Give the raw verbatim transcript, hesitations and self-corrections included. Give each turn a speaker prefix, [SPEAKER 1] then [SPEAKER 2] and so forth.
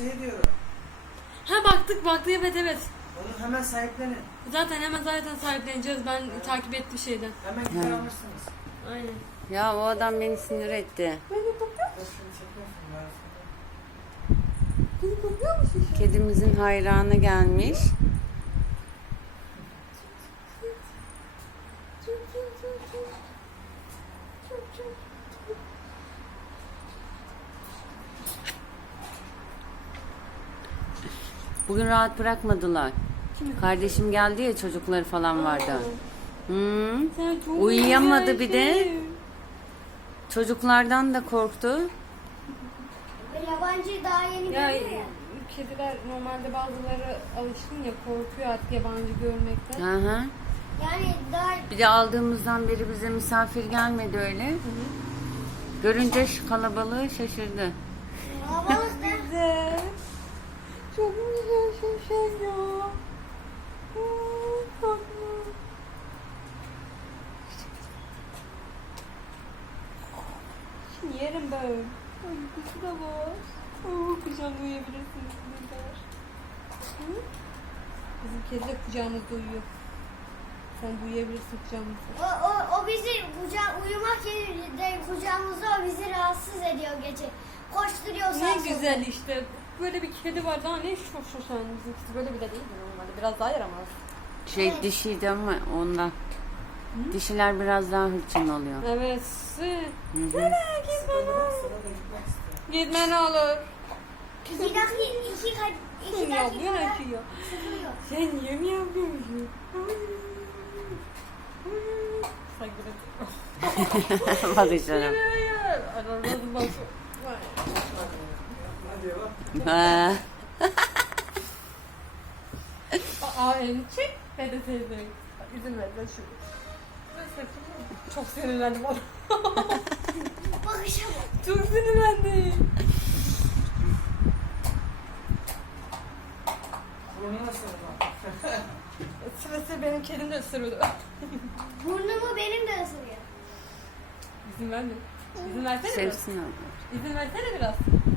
[SPEAKER 1] şey diyorum.
[SPEAKER 2] Ha baktık baktı evet evet.
[SPEAKER 1] Onu hemen sahiplenin.
[SPEAKER 2] Zaten hemen zaten sahipleneceğiz. Ben evet. takip ettim şeyden.
[SPEAKER 1] Hemen gider evet. alırsınız.
[SPEAKER 2] Aynen.
[SPEAKER 3] Ya o adam beni sinir etti.
[SPEAKER 2] Beni kokuyor Beni kokuyor musun?
[SPEAKER 3] Kedimizin hayranı gelmiş. Bugün rahat bırakmadılar. Kim? Kardeşim geldi ya, çocukları falan vardı. Hmm. Uyuyamadı bir de. Çocuklardan da korktu.
[SPEAKER 4] Yabancı daha yeni
[SPEAKER 2] ya,
[SPEAKER 4] görüyor ya.
[SPEAKER 2] Kediler normalde bazıları alışkın ya, korkuyor artık yabancı görmekten.
[SPEAKER 3] Hı hı.
[SPEAKER 4] Yani daha...
[SPEAKER 3] Bir de aldığımızdan beri bize misafir gelmedi öyle. Hı hı. Görünce şu kalabalığı şaşırdı.
[SPEAKER 4] Babamız da...
[SPEAKER 2] Güzel. Çok güzel şevşen ya. Şimdi yerim ben. Ay kuzu da var. Oh, kucağımda uyuyabilirsiniz. Hı? Bizim kedi de kucağımızda uyuyor. Sen de uyuyabilirsin kucağımızda.
[SPEAKER 4] O, o, o bizi kuca uyumak yerine kucağımızda o bizi rahatsız ediyor gece. Koşturuyor sağa
[SPEAKER 2] Ne
[SPEAKER 4] sola.
[SPEAKER 2] güzel işte. Böyle bir kedi var daha ne şu şu sen bizimkisi böyle bile değil normalde. Biraz daha yaramaz.
[SPEAKER 3] Şey
[SPEAKER 4] Evet.
[SPEAKER 3] dişiydi ama ondan.
[SPEAKER 2] Hı?
[SPEAKER 3] Dişiler biraz daha hırçın oluyor.
[SPEAKER 2] Evet.
[SPEAKER 3] Hı hı.
[SPEAKER 2] Nereye gitme Gitme ne olur.
[SPEAKER 4] İki dakika, iki, ka- iki
[SPEAKER 2] Kim
[SPEAKER 4] dakika
[SPEAKER 2] yapıyor ne
[SPEAKER 4] kadar
[SPEAKER 2] yapıyor?
[SPEAKER 4] sıkılıyor.
[SPEAKER 2] Sen niye mi yapıyorsun? Saygı
[SPEAKER 3] Bakışlarım.
[SPEAKER 2] Aralarım bak.
[SPEAKER 1] Hadi bak.
[SPEAKER 3] Ha.
[SPEAKER 2] Aa elini çek. Ben de sevdim. İzin ver ben şu. Çok sinirlendim ona.
[SPEAKER 4] Bakışa bak.
[SPEAKER 2] Çok sinirlendim.
[SPEAKER 1] Bunu nasıl yapalım?
[SPEAKER 2] Sırası benim kedim de ısırıyordu.
[SPEAKER 4] Burnumu benim de ısırıyor.
[SPEAKER 2] İzin verme. İzin versene biraz.
[SPEAKER 3] Sevsin abla.
[SPEAKER 2] İzin versene biraz.